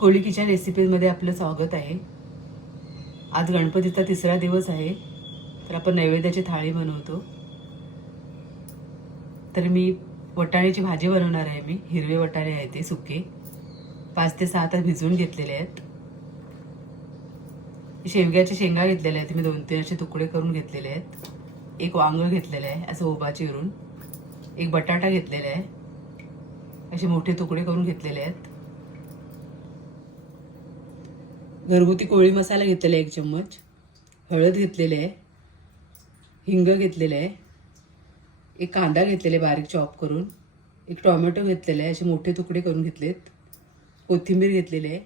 कोळी kitchen रेसिपीमध्ये आपलं स्वागत आहे. आज गणपतीचा तिसरा दिवस आहे. तर आपण नैवेद्याची थाळी बनवतो. तर मी वटाण्याची भाजी बनवणार आहे मी. हिरवे वटाणे आहे ते सुके. पाच ते सहा तास भिजवून घेतलेले आहेत. शेवग्याच्या शेंगा घेतलेल्या आहेत. मी दोन तीन असे तुकडे करून घेतलेले आहेत. एक वांगं घेतलेलं आहे असं उभा चिरून एक बटाटा घेतलेला आहे. असे मोठे तुकडे करून घेतलेले आहेत. घरगुती कोळी मसाला घेतलेला आहे एक चम्मच. हळद घेतलेले आहे. हिंग घेतलेलं आहे. एक कांदा घेतलेला आहे बारीक चॉप करून. एक टोमॅटो घेतलेला आहे. असे मोठे तुकडे करून घेतलेत. कोथिंबीर घेतलेली आहे.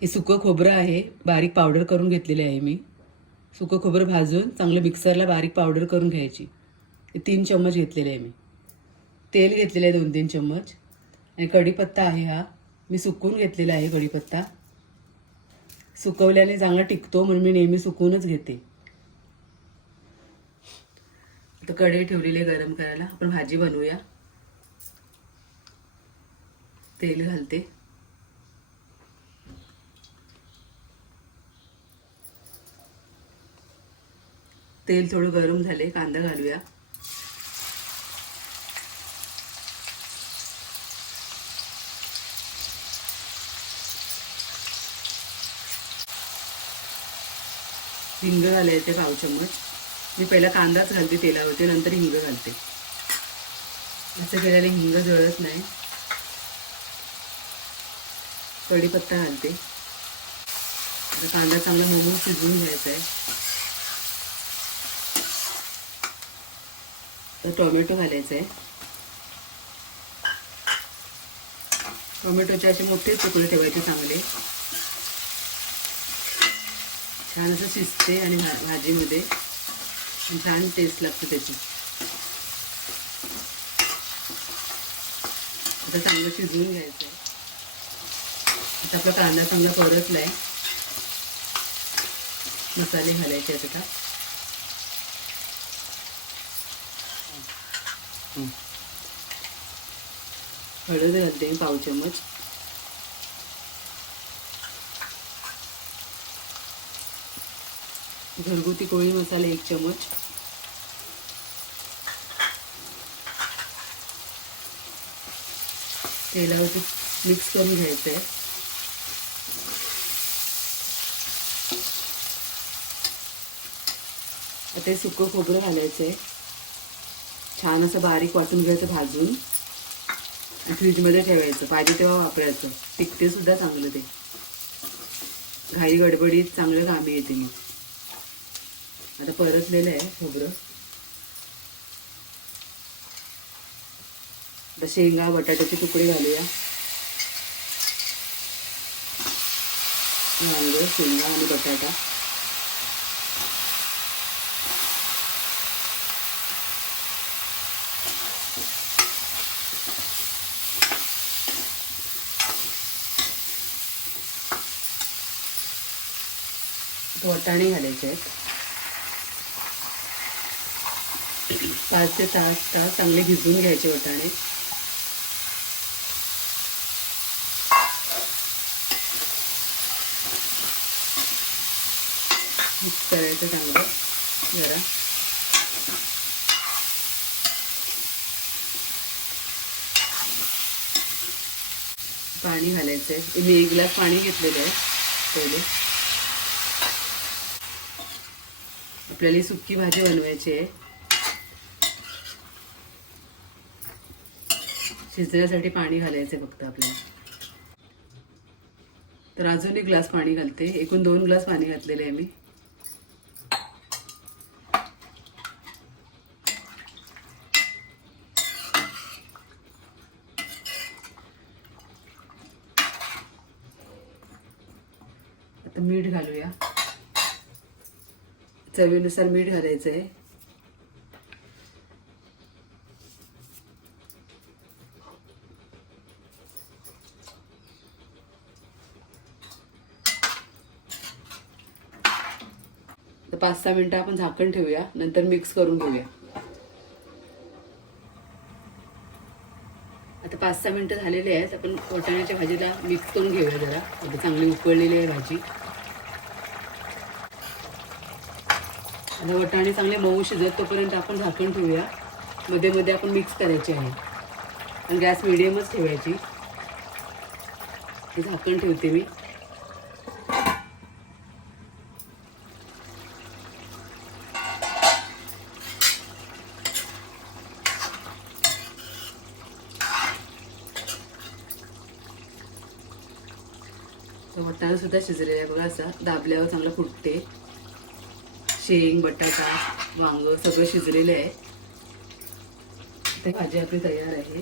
हे सुकं खोबरं आहे. बारीक पावडर करून घेतलेले आहे मी. सुकं खोबरं भाजून चांगलं मिक्सरला बारीक पावडर करून घ्यायची. हे तीन चम्मच घेतलेले आहे मी. तेल घेतलेलं आहे दोन तीन चम्मच. आणि कढीपत्ता आहे हा. मी सुकून घेतलेला आहे कढीपत्ता. सुकवल्याने चांगला टिकतो म्हणून मी नेहमी सुकवूनच घेते. आता कढई ठेवलेली आहे गरम करायला. आपण भाजी बनवूया. तेल घालते. तेल थोडं गरम झाले कांदा घालूया. हिंग घालायचे पाव चम्मच. मी पहिला कांदाच घालते तेलावरती नंतर हिंग घालते. असं केल्याने हिंग जळत नाही. कढीपत्ता घालते. आता कांदा चांगला मोमो शिजवून घ्यायचा आहे. तर टोमॅटो घालायचा आहे. टोमॅटोचे असे मोठे तुकडे ठेवायचे चांगले. छान असं शिजते आणि भा भाजीमध्ये छान टेस्ट लागते त्याची. आता चांगलं शिजवून घ्यायचं आहे आता आपला कांदा चांगला परतला आहे मसाले घालायचे आहेत आता. हळद घालते पाव चम्मच. घरगुती कोळी मसाला एक चमच. तेलावरती मिक्स करून घ्यायचं आहे. आता हे सुकं खोबरं घालायचं आहे छान असं बारीक वाटून घ्यायचं भाजून. फ्रीजमध्ये ठेवायचं. पाहिजे तेव्हा वापरायचं. टिकते सुद्धा चांगलं ते. घाई गडबडीत चांगलं कामी येते मग. आता परतलेलं आहे खोबरं. आता शेंगा बटाट्याचे तुकडे घालूया. वांगे शेंगा आणि बटाटा. वाटाणे घालायचे आहेत. पाच ते तास तास चांगले भिजवून घ्यायचे वाटाणे. मिक्स करायचं चांगलं जरा. पाणी घालायचं आहे मी एक ग्लास पाणी घेतलेलं आहे पहिले. आपल्याला सुकी भाजी बनवायची आहे. शिजण्यासाठी पाणी घालायचं फक्त आपल्याला. तर अजून एक ग्लास पाणी घालते. एकूण दोन ग्लास पाणी घातलेलं आहे मी. आता मीठ घालूया. चवीनुसार मीठ घालायचं आहे तर पाच सहा मिनटं आपण झाकण ठेवूया नंतर मिक्स करून घेऊया. आता पाच सहा मिनटं झालेले आहेत आपण वाटाण्याच्या भाजीला मिक्स करून घेऊया जरा. आता चांगली उकळलेली आहे भाजी. आता वटाणे चांगले मऊ शिजत तोपर्यंत आपण झाकण ठेवूया. मध्ये मध्ये आपण मिक्स करायचे आहे. आणि गॅस मिडियमच ठेवायची. हे झाकण ठेवते मी. तर वाटाणा सुद्धा शिजलेला आहे बघा असा. दाबल्यावर चांगला फुटते. शेंग बटाटा वांग सगळं शिजलेलं आहे. तर भाजी आपली तयार आहे.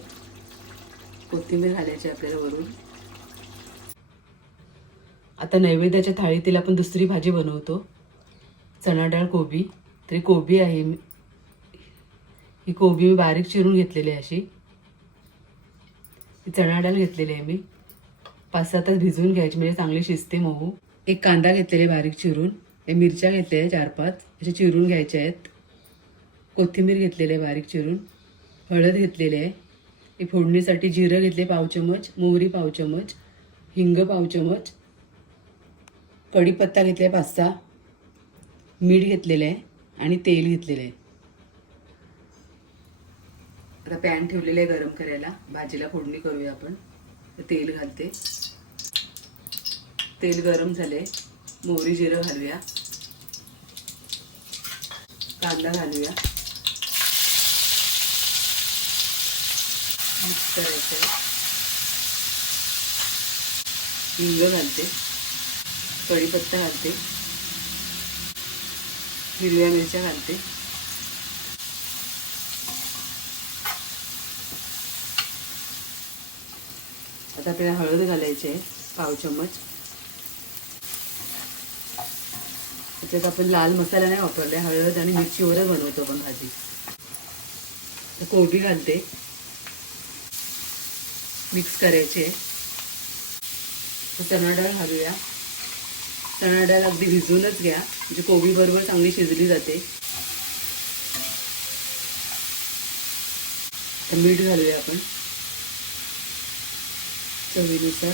कोथिंबीर घालायची आपल्याला वरून. आता नैवेद्याच्या थाळीतील आपण दुसरी भाजी बनवतो. चणा डाळ कोबी. तरी कोबी आहे. ही कोबी मी बारीक चिरून घेतलेली आहे अशी. ही चणा डाळ घेतलेली आहे मी. पाच सहा तास भिजवून घ्यायची म्हणजे चांगली शिजते मऊ एक कांदा घेतलेले आहे बारीक चिरून हे मिरच्या घेतल्या चार पाच असे चिरून घ्यायच्या आहेत. कोथिंबीर घेतलेली आहे बारीक चिरून हळद घेतलेली आहे. हे फोडणीसाठी जिरं घेतले पाव चमच मोहरी पाव चमच हिंग पाव चमच कढीपत्ता घेतला आहे पाच सहा मीठ घेतलेलं आहे आणि तेल घेतलेलं आहे. आता पॅन ठेवलेलं आहे गरम करायला भाजीला फोडणी करूया आपण. तेल घालते. तेल गरम झाले. मोहरी जिरं घालूया. कांदा घालूया. मिक्स करायचं हिंग घालते. कढीपत्ता घालते. हिरव्या मिरच्या घालते. आता आपल्याला हळद घालायची आहे पाव चम्मच. त्याच्यात आपण लाल मसाला नाही वापरला हळद आणि मिरचीवरच बनवतो आपण भाजी. कोबी घालते. मिक्स करायचे चणा डाळ घालूया. चणा डाळ अगदी भिजवूनच घ्या म्हणजे कोबी बरोबर चांगली शिजली जाते. तर मीठ घालूया आपण. चवीनुसार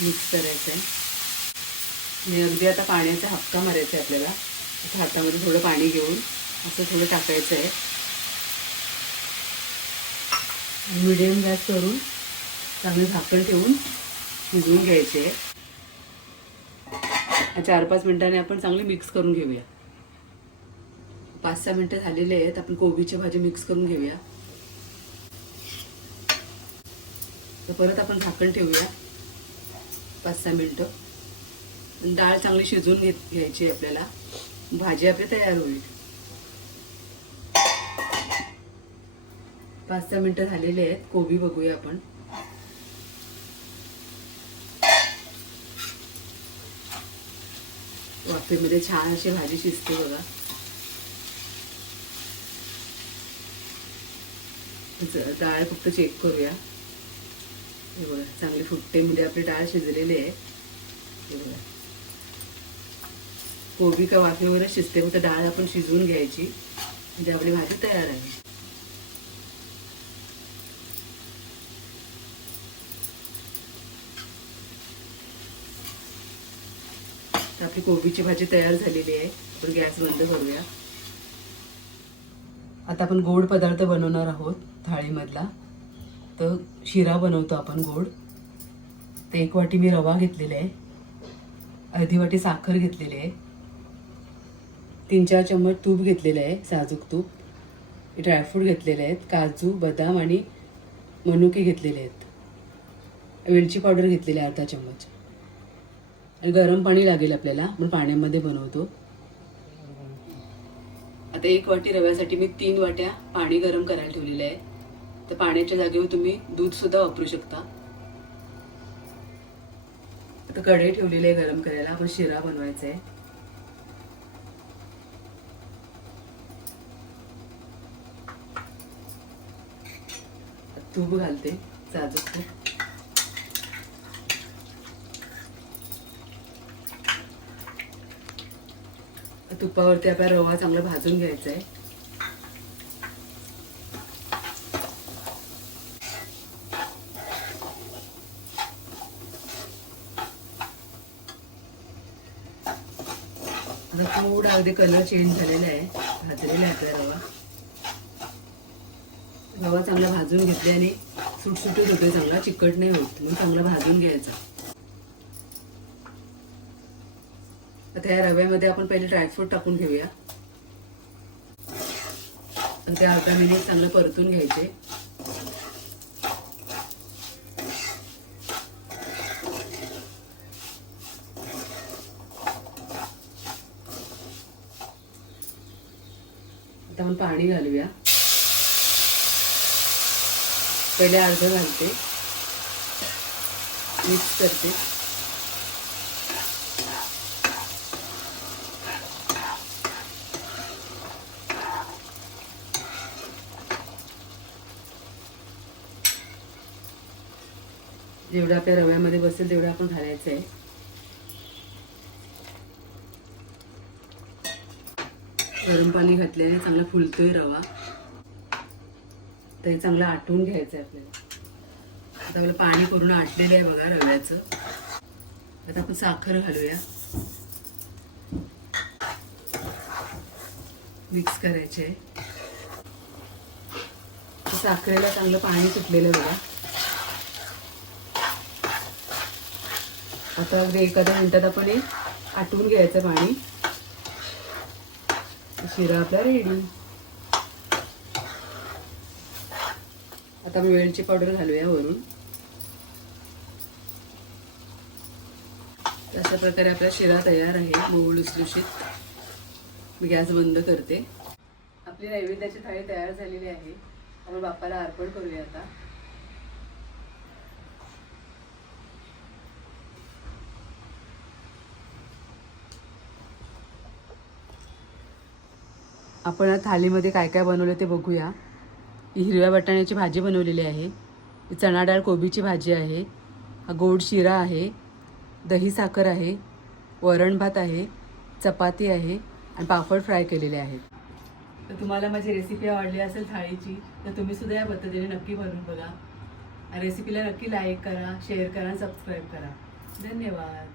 मिक्स करायचं आहे आणि अगदी आता पाण्याचा हक्का मारायचा आहे आपल्याला. आता हातामध्ये थोडं पाणी घेऊन असं थोडं टाकायचं आहे. मिडियम गॅस करून चांगलं झाकण ठेवून शिजवून घ्यायचे आहे. चार पाच मिनिटांनी आपण चांगली मिक्स करून घेऊया. पाच सहा मिनटं झालेले आहेत. आपण कोबीची भाजी मिक्स करून घेऊया. तर परत आपण झाकण ठेवूया. पाच सहा मिनटं. डाळ चांगली शिजवून घेत घ्यायची आहे आपल्याला. भाजी आपली तयार होईल. पाच सहा मिनटं झालेले आहेत. कोबी बघूया आपण. वाफेमध्ये छान अशी भाजी शिजते बघा. डाळ फक्त चेक करूया. हे बघा चांगली फुटते म्हणजे आपली डाळ शिजलेली आहे. हे बघा. कोबी का वाफेवरच शिजते मग डाळ आपण शिजवून घ्यायची. म्हणजे आपली भाजी तयार आहे. तर आपली कोबीची भाजी तयार झालेली आहे. आपण गॅस बंद करूया. आता आपण गोड पदार्थ बनवणार आहोत. थाळीमधला. तर शिरा बनवतो आपण गोड. तर एक वाटी मी रवा घेतलेला आहे. अर्धी वाटी साखर घेतलेली आहे. तीन चार चम्मच तूप घेतलेलं आहे साजूक तूप. ड्रायफ्रूट घेतलेले आहेत काजू बदाम आणि मनुके घेतलेले आहेत. वेलची पावडर घेतलेली आहे अर्धा चम्मच. आणि गरम पाणी लागेल आपल्याला आपण पाण्यामध्ये बनवतो. आता एक वाटी रव्यासाठी मी तीन वाट्या पाणी गरम करायला ठेवलेलं आहे. तर पाण्याच्या जागेवर तुम्ही दूध सुद्धा वापरू शकता. आता कढई ठेवलेली आहे गरम करायला. आपण शिरा बनवायचा आहे तूप घालते साजूक तूप. तुपावरती आपला रवा चांगला भाजून घ्यायचा आहे अगदी कलर चेंज झालेला आहे. भाजलेला आहे आपला रवा. रवा चांगला भाजून घेतल्याने सुटसुटीत होतोय चांगला. चिकट नाही होत म्हणून चांगला भाजून घ्यायचा. आता या रव्यामध्ये आपण पहिले ड्रायफ्रूट टाकून घेऊया. आणि ते अर्धा मिनिट चांगलं परतून घ्यायचे. आता आपण पाणी घालूया. पहिले अर्ध घालते. मिक्स करते. जेवढं आपल्या रव्यामध्ये बसेल तेवढं आपण घालायचं आहे गरम पाणी घातल्याने चांगला फुलतोय रवा. तरी चांगला चांगलं आटवून घ्यायचं आहे आपल्याला. आता आपलं पाणी करून आटलेलं आहे बघा रव्याचं. आता आपण साखर घालूया. मिक्स करायचे साखरेला चांगलं पाणी सुटलेलं आहे बघा. आता अगदी एखाद्या मिनिटात आपण हे आटवून घ्यायचं पाणी. शिरा आपला रेडी आता मी वेलची पावडर घालूया वरून. अशा प्रकारे आपला शिरा तयार आहे मऊ लुसलुशीत. मी गॅस बंद करते. आपली नैवेद्याची थाळी तयार झालेली आहे. आपण बाप्पाला अर्पण करूया आता. आपण थालीमध्ये काय काय बनवलं ते बघूया. ही हिरव्या वाटाण्याची भाजी बनवलेली आहे. चणा डाळ कोबीची भाजी आहे. हा गोड शिरा आहे. दही साखर आहे. वरण भात आहे. चपाती आहे. आणि पापड फ्राय केलेले आहेत. तर तुम्हाला माझी रेसिपी आवडली असेल थाळीची तर तुम्ही सुद्धा या पद्धतीने नक्की बनवून बघा. रेसिपीला नक्की लाईक करा शेअर करा सबस्क्राईब करा. धन्यवाद.